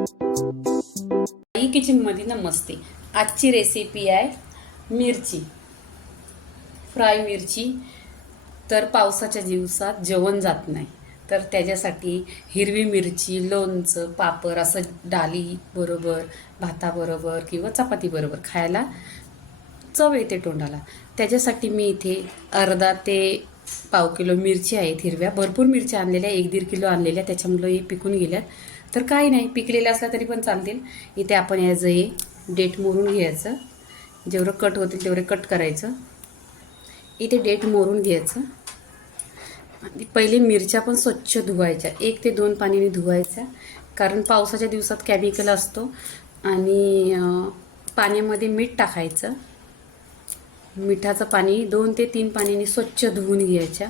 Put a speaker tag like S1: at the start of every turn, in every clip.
S1: आई किचनमध्ये नमस्ते. आजची रेसिपी आहे मिरची. फ्राय मिरची. तर पावसाच्या दिवसात जेवण जात नाही. तर त्याच्यासाठी हिरवी मिरची लोणचं पापड असं डाली बरोबर भाताबरोबर किंवा चपातीबरोबर खायला चव येते तोंडाला. त्याच्यासाठी मी इथे अर्धा ते पाव किलो मिरची आहेत हिरव्या. भरपूर मिरच्या आणलेल्या एक दीड किलो आणलेल्या. त्याच्यामुळं हे पिकून गेल्यात. तर काही नाही पिकलेला असला तरी पण चालतील. इथे आपण याचं हे डेट मोरून घ्यायचं. जेवढं कट होतील तेवढे कट करायचं. इथे डेट मोरून घ्यायचं. आणि पहिले मिरच्या पण स्वच्छ धुवायच्या. एक ते दोन पाण्याने धुवायच्या. कारण पावसाच्या दिवसात केमिकल असतो. आणि पाण्यामध्ये मीठ टाकायचं. मिठाचं पाणी दोन ते तीन पाण्याने स्वच्छ धुवून घ्यायच्या.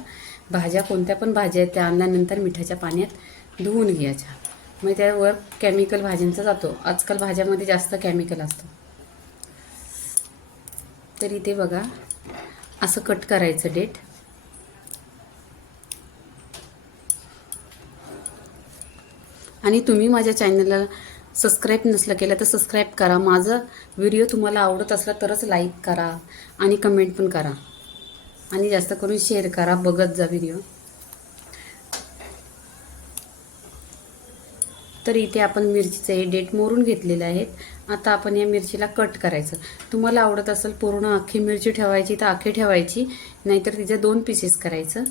S1: भाज्या कोणत्या पण भाज्या आहेत त्या आणल्यानंतर मिठाच्या पाण्यात धुवून घ्यायच्या. मग त्यावर केमिकल भाज्यांचा जातो. आजकाल भाज्यामध्ये जास्त केमिकल असतं. तर इथे बघा असं कट करायचं डेट आणि तुम्ही माझ्या चॅनलला सबस्क्राईब नसलं केलं तर सबस्क्राईब करा. माझं व्हिडिओ तुम्हाला आवडत असला तरच लाईक करा आणि कमेंट पण करा. आणि जास्त करून शेअर करा. बघत जा व्हिडिओ तर इथे आपण मिरचीचं हे डेट मोरून घेतलेले आहेत आता आपण या मिरचीला कट करायचं. तुम्हाला आवडत असेल पूर्ण अख्खी मिरची ठेवायची तर अख्खी ठेवायची नाहीतर तिचे दोन पीसेस करायचं.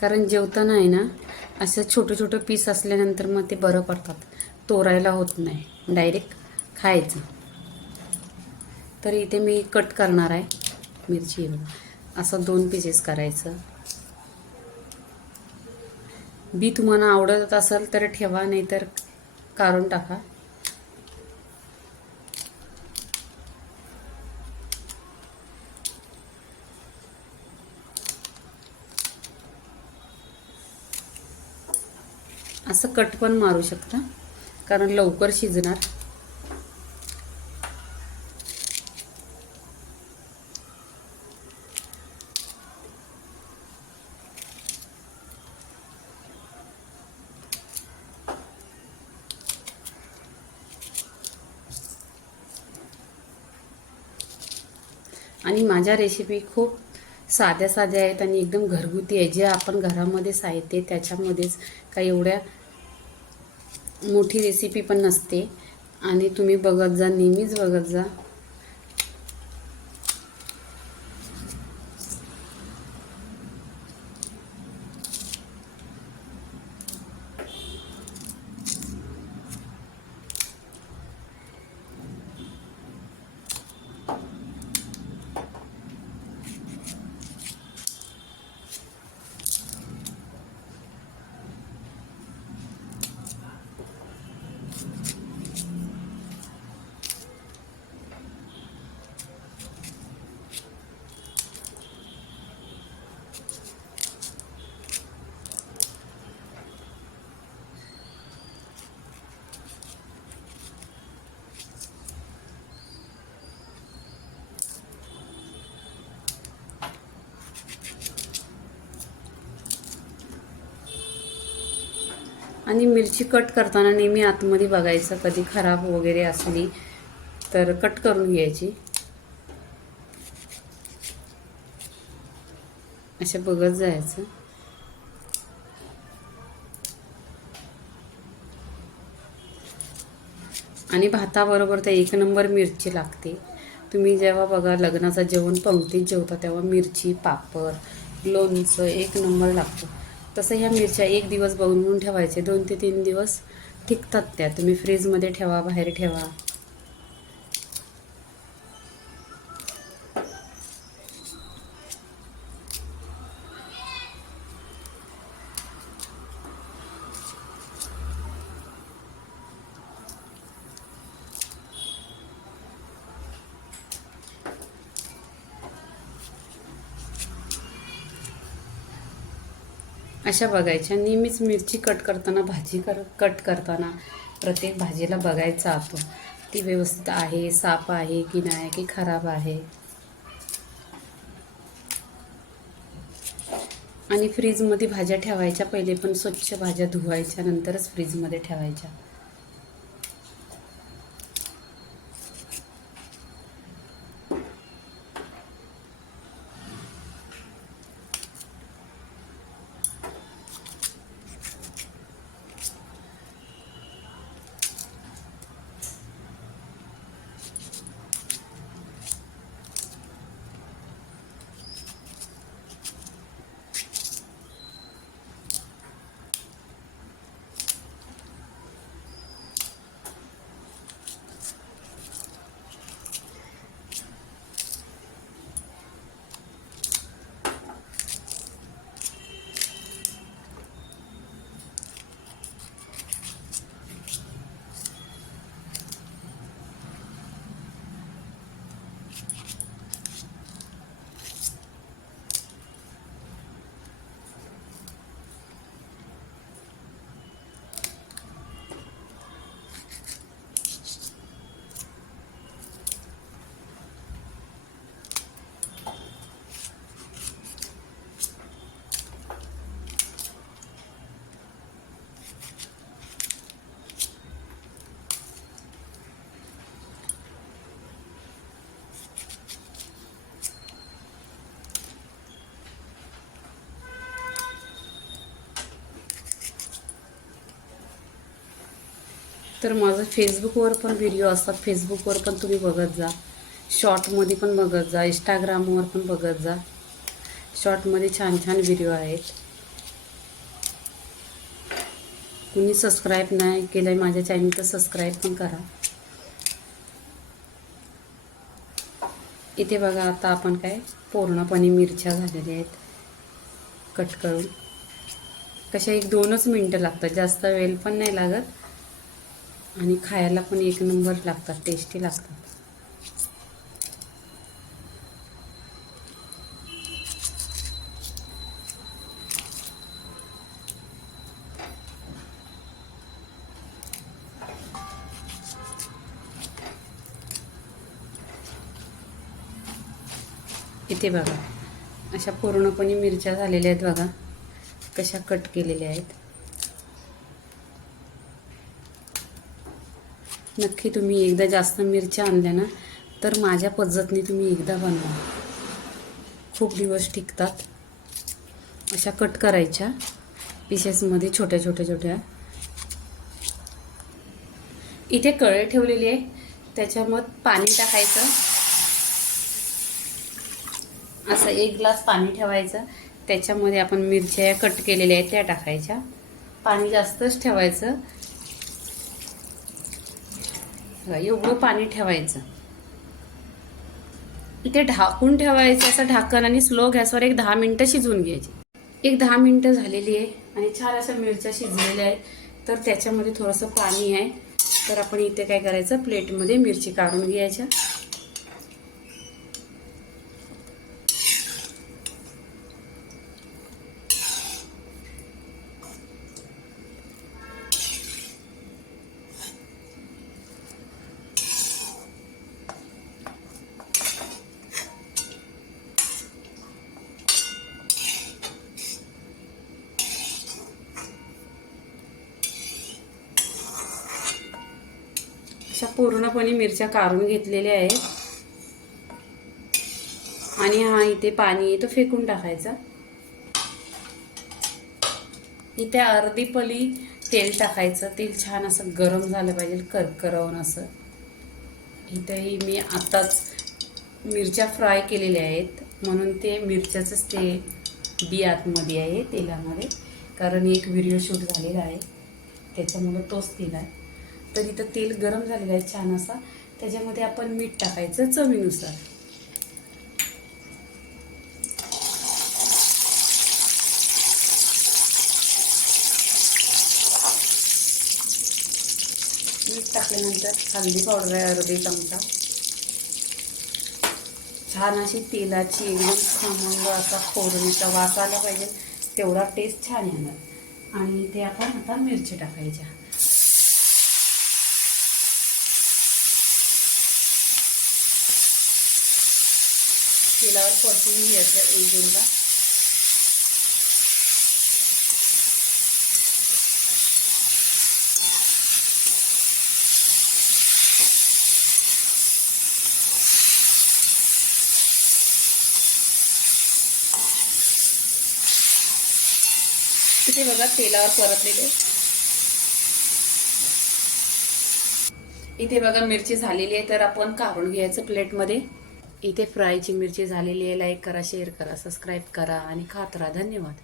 S1: कारण जेवताना आहे ना असं छोटं छोटं पीस असल्यानंतर मग ते बरं पडतात. तोरायला होत नाही. डायरेक्ट खायचं. तर इथे मी कट करणार आहे मिरची असं दोन पीसेस करायचं. बी तुम्हाला आवडत असेल तर ठेवा नाहीतर काढून टाका. असं कट पण मारू शकता कारण लवकर शिजणार. आणि माझ्या रेसिपी खूप साध्या साध्या आहेत आणि एकदम घरगुती आहे. जे आपण घरामध्ये साहित्य त्याच्यामध्येच काही एवढ्या मोठी रेसिपी पण नसते. आणि तुम्ही बघत जा नेहमीच बघत जा. आणि मिरची कट करताना नेहमी आतमध्ये बघायचं कधी खराब वगैरे असली तर कट करून घ्यायची. अशा बघत जायचं. आणि भाताबरोबर तर एक नंबर मिरची लागते. तुम्ही जेव्हा बघा लग्नाचा जेवण पंक्तीत जेवता तेव्हा मिरची पापड लोणचं एक नंबर लागतं. तसं ह्या मिरच्या एक दिवस बनवून ठेवायचे. दोन ते तीन दिवस टिकतात त्या. तुम्ही फ्रीजमध्ये ठेवा बाहेर ठेवा. अशा बघायच्या. नेहमीच मिरची कट करताना भाजी कर कट करताना प्रत्येक भाजीला बघायचा आपण. ती व्यवस्थित आहे साफ आहे की नाही की खराब आहे. आणि फ्रीजमध्ये भाज्या ठेवायच्या. पहिले पण स्वच्छ भाज्या धुवायच्या नंतरच फ्रीजमध्ये ठेवायच्या. तर माझं फेसबुकवर पण व्हिडिओ असतात. फेसबुकवर पण तुम्ही बघत जा. शॉर्टमध्ये पण बघत जा. इंस्टाग्रामवर पण बघत जा. शॉर्टमध्ये छान छान व्हिडिओ आहेत. कुणी सबस्क्राईब नाही केलं आहे माझ्या चॅनल तर सबस्क्राईब पण करा. इथे बघा आता आपण काय पूर्णपणे मिरच्या झालेल्या आहेत. कट करून. कशा एक दोनच मिनटं लागतात. जास्त वेळ पण नाही लागत. आणि खायला पण एक नंबर लागतात टेस्टी लागतात. इथे बघा अशा पूर्णपणे मिरच्या झालेल्या आहेत बघा कशा कट केलेल्या आहेत. नक्की तुम्ही एकदा जास्त मिरच्या आणल्या ना तर माझ्या पद्धतीने तुम्ही एकदा बनवा. खूप दिवस टिकतात. अशा कट करायच्या. पिसेसमध्ये छोट्या छोट्या छोट्या. इथे कळे ठेवलेली आहे. त्याच्यामध्ये पाणी टाकायचं. असं एक ग्लास पाणी ठेवायचं. त्याच्यामध्ये आपण मिरच्या कट केलेल्या आहेत त्या टाकायच्या. पाणी जास्तच ठेवायचं. एवढं पाणी ठेवायचं. इथे ढाकून ठेवायचं असं ढाकण आणि स्लो गॅसवर एक दहा मिनटं शिजवून घ्यायची. एक दहा मिनटं झालेली आहे आणि छान अशा मिरच्या शिजलेल्या आहेत. तर त्याच्यामध्ये थोडंसं पाणी आहे. तर आपण इथे काय करायचं प्लेटमध्ये मिरची काढून घ्यायच्या अशा पूर्णपणे मिरच्या काढून घेतलेल्या आहेत. आणि हा इथे पाणी आहे तो फेकून टाकायचा. इथे अर्धी पली तेल टाकायचं. तेल छान असं गरम झालं पाहिजे करकरवून असं. इथेही मी आत्ताच मिरच्या फ्राय केलेल्या आहेत. म्हणून ते मिरच्याचंच ते बी आतमध्ये आहे तेलामध्ये. कारण एक व्हिडिओ शूट झालेला आहे. त्याच्यामुळं तोच तेल आहे. तर इथं तेल गरम झालेलं आहे छान असा. त्याच्यामध्ये आपण मीठ टाकायचं चवीनुसार. मीठ टाकल्यानंतर हळदी पावडर आहे अर्धी चमचा. छान अशी तेलाची एकदम खमंग असा फोडणीचा वास आला पाहिजे तेवढा टेस्ट छान येणार. आणि ते आपण आता मिरची टाकायच्या. तेलावर परतून घ्यायचं एक दोनदा. इथे बघा तेलावर परतलेले. इथे बघा मिरची झालेली आहे तर आपण काढून घ्यायचं प्लेटमध्ये इथे फ्रायची मिरची झालेली आहे. लाईक करा शेअर करा सबस्क्राईब करा आणि खात राहा. धन्यवाद.